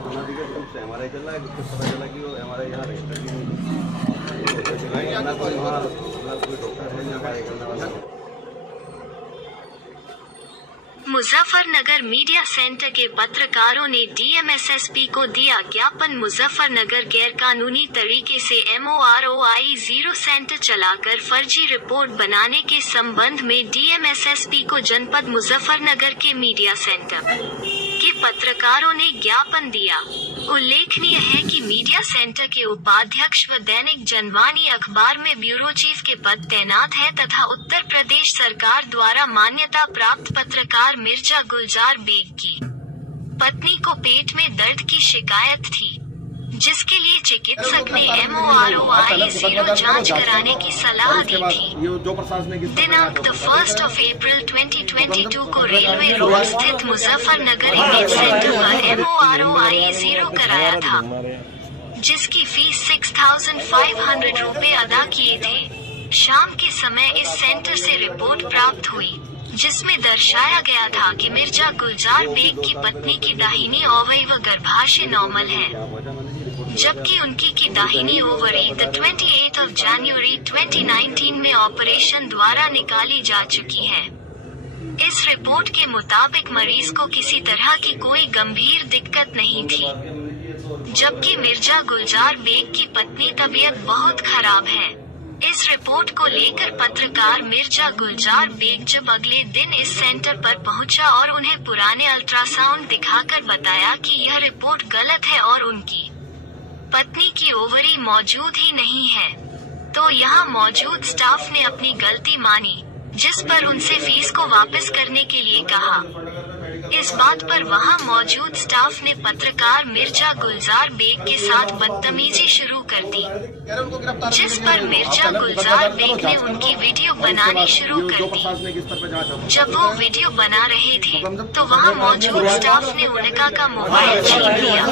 MRI चल रहा है, कुछ पता चला कि वो एमआरआई यहाँ रजिस्टर की नहीं, ना कोई वहाँ कोई डॉक्टर है एमआरआई करने वाला। मुजफ्फरनगर मीडिया सेंटर के पत्रकारों ने डीएमएसएसपी को दिया ज्ञापन। मुजफ्फरनगर गैरकानूनी तरीके से MOROI 0 सेंटर चलाकर फर्जी रिपोर्ट बनाने के संबंध में डीएमएसएसपी को जनपद मुजफ्फरनगर के मीडिया सेंटर के पत्रकारों ने ज्ञापन दिया। उल्लेखनीय है कि मीडिया सेंटर के उपाध्यक्ष व दैनिक जनवाणी अखबार में ब्यूरो चीफ के पद तैनात है तथा उत्तर प्रदेश सरकार द्वारा मान्यता प्राप्त पत्रकार मिर्जा गुलजार बेग की पत्नी को पेट में दर्द की शिकायत थी, जिसके लिए चिकित्सक ने MOROI 0 जांच कराने की सलाह दी थी। दिनांक 1 अप्रैल 2022 को रेलवे रोड स्थित मुजफ्फरनगर इमेज सेंटर पर MOROI 0 कराया था, जिसकी फीस 6,500 रुपए अदा किए थे। शाम के समय इस सेंटर से रिपोर्ट प्राप्त हुई, जिसमें दर्शाया गया था कि मिर्जा गुलजार बेग की पत्नी की दाहिनी अवयव गर्भाशय नॉर्मल है, जबकि उनकी की दाहिनी ओवरी 28 जनवरी 2019 में ऑपरेशन द्वारा निकाली जा चुकी है। इस रिपोर्ट के मुताबिक मरीज को किसी तरह की कोई गंभीर दिक्कत नहीं थी, जबकि मिर्जा गुलजार बेग की पत्नी तबीयत बहुत खराब है। इस रिपोर्ट को लेकर पत्रकार मिर्जा गुलजार बेग जब अगले दिन इस सेंटर पर पहुंचा और उन्हें पुराने अल्ट्रासाउंड दिखाकर बताया कि यह रिपोर्ट गलत है और उनकी पत्नी की ओवरी मौजूद ही नहीं है, तो यहाँ मौजूद स्टाफ ने अपनी गलती मानी, जिस पर उनसे फीस को वापस करने के लिए कहा। इस बात पर वहाँ मौजूद स्टाफ ने पत्रकार मिर्जा गुलजार बेग के साथ बदतमीजी शुरू कर दी, जिस पर मिर्जा गुलजार बेग ने उनकी वीडियो बनानी शुरू कर दी। जब वो वीडियो बना रहे थे तो वहाँ मौजूद स्टाफ ने उनका का मोबाइल छीन लिया,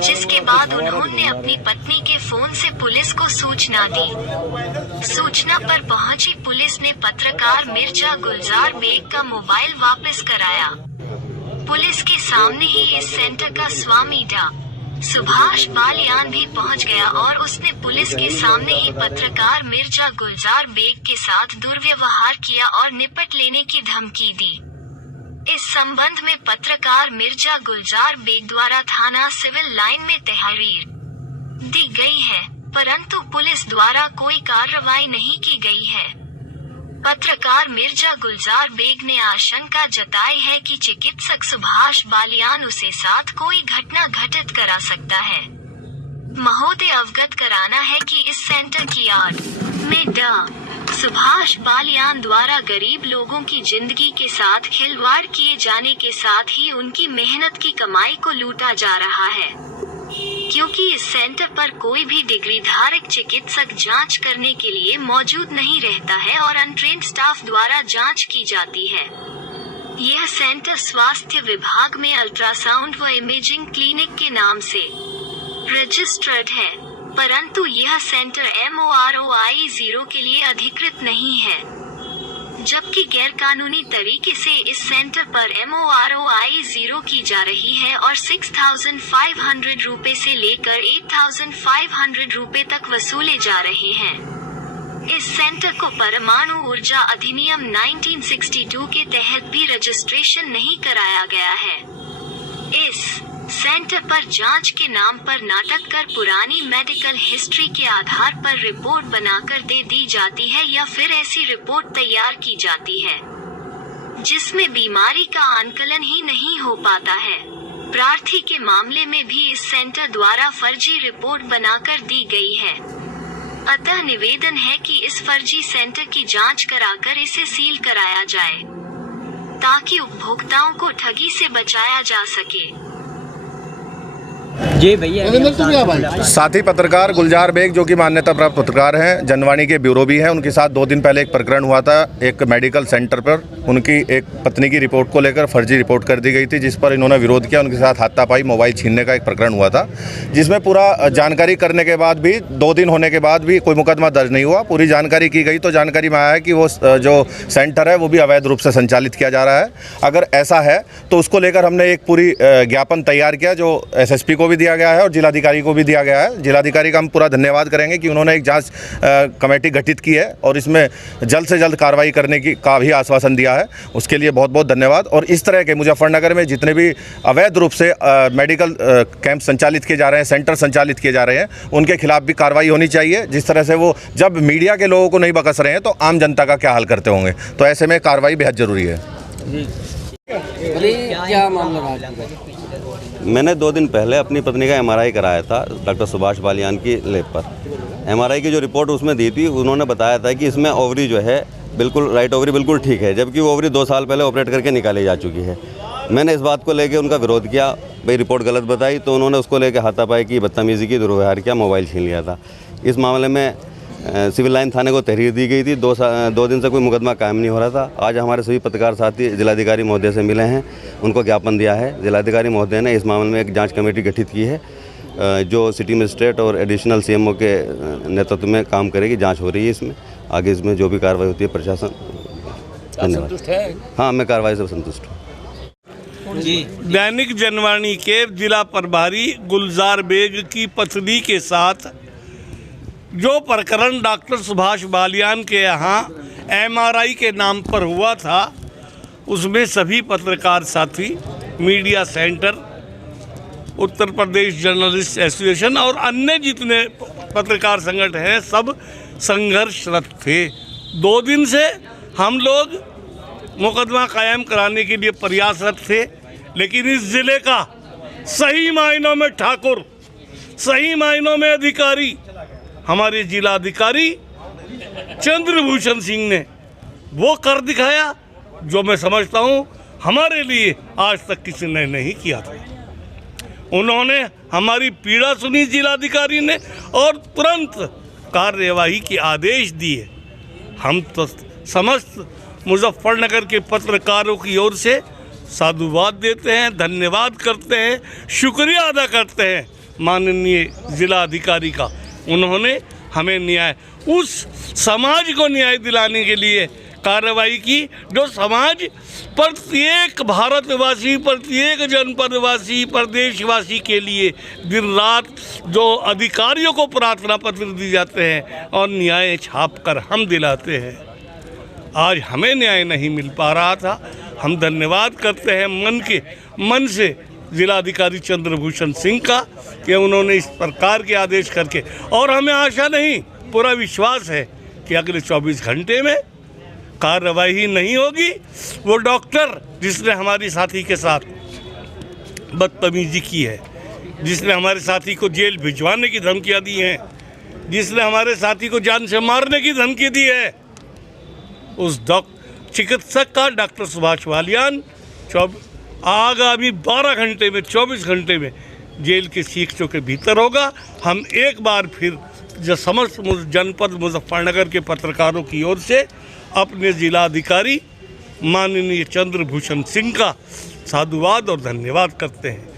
जिसके बाद उन्होंने अपनी पत्नी के फोन से पुलिस को सूचना दी। सूचना पर पहुंची पुलिस ने पत्रकार मिर्जा गुलजार बेग का मोबाइल वापस कराया। पुलिस के सामने ही इस सेंटर का स्वामी डा. सुभाष बालियान भी पहुंच गया और उसने पुलिस के सामने ही पत्रकार मिर्जा गुलजार बेग के साथ दुर्व्यवहार किया और निपट लेने की धमकी दी। इस संबंध में पत्रकार मिर्जा गुलजार बेग द्वारा थाना सिविल लाइन में तहरीर दी गई है, परंतु पुलिस द्वारा कोई कार्रवाई नहीं की गई है। पत्रकार मिर्जा गुलजार बेग ने आशंका जताई है कि चिकित्सक सुभाष बालियान उसे साथ कोई घटना घटित करा सकता है। महोदय अवगत कराना है कि इस सेंटर की आड़ में डा. सुभाष बालियान द्वारा गरीब लोगों की जिंदगी के साथ खिलवाड़ किए जाने के साथ ही उनकी मेहनत की कमाई को लूटा जा रहा है, क्योंकि इस सेंटर पर कोई भी डिग्री धारक चिकित्सक जांच करने के लिए मौजूद नहीं रहता है और अनट्रेन्ड स्टाफ द्वारा जांच की जाती है। यह सेंटर स्वास्थ्य विभाग में अल्ट्रासाउंड व इमेजिंग क्लिनिक के नाम से रजिस्टर्ड है, परंतु यह सेंटर MOROI 0 के लिए अधिकृत नहीं है, जबकि गैरकानूनी तरीके से इस सेंटर पर MOROI 0 की जा रही है और 6,500 रुपए से लेकर 8,500 रुपए तक वसूले जा रहे हैं। इस सेंटर को परमाणु ऊर्जा अधिनियम 1962 के तहत भी रजिस्ट्रेशन नहीं कराया गया है। इस सेंटर पर जांच के नाम पर नाटक कर पुरानी मेडिकल हिस्ट्री के आधार पर रिपोर्ट बनाकर दे दी जाती है या फिर ऐसी रिपोर्ट तैयार की जाती है जिसमें बीमारी का आंकलन ही नहीं हो पाता है। प्रार्थी के मामले में भी इस सेंटर द्वारा फर्जी रिपोर्ट बनाकर दी गई है। अतः निवेदन है कि इस फर्जी सेंटर की जांच कराकर इसे सील कराया जाए, ताकि उपभोक्ताओं को ठगी से बचाया जा सके। जी भैया। साथी पत्रकार गुलजार बेग जो कि मान्यता प्राप्त पत्रकार हैं, जनवाणी के ब्यूरो भी हैं, उनके साथ 2 दिन पहले एक प्रकरण हुआ था एक मेडिकल सेंटर पर। उनकी एक पत्नी की रिपोर्ट को लेकर फर्जी रिपोर्ट कर दी गई थी, जिस पर इन्होंने विरोध किया। उनके साथ हाथापाई, मोबाइल छीनने का एक प्रकरण हुआ था, जिसमें पूरा जानकारी करने के बाद भी 2 दिन होने के बाद भी कोई मुकदमा दर्ज नहीं हुआ। पूरी जानकारी की गई तो जानकारी में आया है कि वो जो सेंटर है वो भी अवैध रूप से संचालित किया जा रहा है। अगर ऐसा है तो उसको लेकर हमने एक पूरी ज्ञापन तैयार किया, जो एसएसपी को भी दिया गया है और जिलाधिकारी को भी दिया गया है। जिलाधिकारी का हम पूरा धन्यवाद करेंगे कि उन्होंने एक जांच कमेटी गठित की है और इसमें जल्द से जल्द कार्रवाई करने का भी आश्वासन दिया है। उसके लिए बहुत बहुत धन्यवाद। और इस तरह के मुजफ्फरनगर में जितने भी अवैध रूप से मेडिकल कैंप संचालित किए जा रहे हैं, सेंटर संचालित किए जा रहे हैं, उनके खिलाफ भी कार्रवाई होनी चाहिए। जिस तरह से वो जब मीडिया के लोगों को नहीं बकस रहे हैं तो आम जनता का क्या हाल करते होंगे, तो ऐसे में कार्रवाई बेहद ज़रूरी है। क्या मामला रहा? मैंने 2 दिन पहले अपनी पत्नी का एमआरआई कराया था डॉक्टर सुभाष बालियान की लैब पर। एमआरआई की जो रिपोर्ट उसमें दी थी, उन्होंने बताया था कि इसमें ओवरी जो है बिल्कुल राइट ओवरी बिल्कुल ठीक है, जबकि वो ओवरी 2 साल पहले ऑपरेट करके निकाली जा चुकी है। मैंने इस बात को लेकर उनका विरोध किया, भाई रिपोर्ट गलत बताई, तो उन्होंने उसको लेकर हाथापाई की, बदतमीज़ी की, दुर्व्यवहार किया, मोबाइल छीन लिया था। इस मामले में सिविल लाइन थाने को तहरीर दी गई थी। 2 दिन से कोई मुकदमा कायम नहीं हो रहा था। आज हमारे सभी पत्रकार साथी जिलाधिकारी महोदय से मिले हैं, उनको ज्ञापन दिया है। जिलाधिकारी महोदय ने इस मामले में एक जांच कमेटी गठित की है, जो सिटी मजिस्ट्रेट और एडिशनल सीएमओ के नेतृत्व में काम करेगी। जांच हो रही है इसमें, आगे इसमें जो भी कार्रवाई होती है प्रशासन। धन्यवाद। हाँ, मैं कार्रवाई से संतुष्ट हूँ। दैनिक जनवाणी के जिला प्रभारी गुलजार बेग की पत्नी के साथ जो प्रकरण डॉक्टर सुभाष बालियान के यहाँ एमआरआई के नाम पर हुआ था, उसमें सभी पत्रकार साथी, media centre, Uttar Pradesh journalist association और अन्य जितने पत्रकार संगठन हैं, सब संघर्षरत थे। 2 दिन से हम लोग मुकदमा कायम कराने के लिए प्रयासरत थे, लेकिन इस ज़िले का सही मायनों में ठाकुर, सही मायनों में अधिकारी, हमारे जिलाधिकारी चंद्रभूषण सिंह ने वो कर दिखाया जो मैं समझता हूँ हमारे लिए आज तक किसी ने नहीं किया था। उन्होंने हमारी पीड़ा सुनी जिलाधिकारी ने और तुरंत कार्यवाही के आदेश दिए। हम तो समस्त मुजफ्फरनगर के पत्रकारों की ओर से साधुवाद देते हैं, धन्यवाद करते हैं, शुक्रिया अदा करते हैं माननीय जिलाधिकारी का। उन्होंने हमें न्याय, उस समाज को न्याय दिलाने के लिए कार्रवाई की, जो समाज प्रत्येक भारतवासी, प्रत्येक जनपदवासी, प्रदेशवासी के लिए दिन रात जो अधिकारियों को प्रार्थना पत्र दिए जाते हैं और न्याय छाप कर हम दिलाते हैं। आज हमें न्याय नहीं मिल पा रहा था। हम धन्यवाद करते हैं मन से जिलाधिकारी चंद्रभूषण सिंह का कि उन्होंने इस प्रकार के आदेश करके, और हमें आशा नहीं, पूरा विश्वास है कि अगले 24 घंटे में कार्रवाई नहीं होगी। वो डॉक्टर जिसने हमारी साथी के साथ बदतमीजी की है, जिसने हमारे साथी को जेल भिजवाने की धमकियां दी हैं, जिसने हमारे साथी को जान से मारने की धमकी दी है, उस चिकित्सक का डॉक्टर सुभाष बालियान आगामी 12 घंटे में, 24 घंटे में जेल के सीखों के भीतर होगा। हम एक बार फिर जो समस्त जनपद मुजफ्फरनगर के पत्रकारों की ओर से अपने जिलाधिकारी माननीय चंद्रभूषण सिंह का साधुवाद और धन्यवाद करते हैं।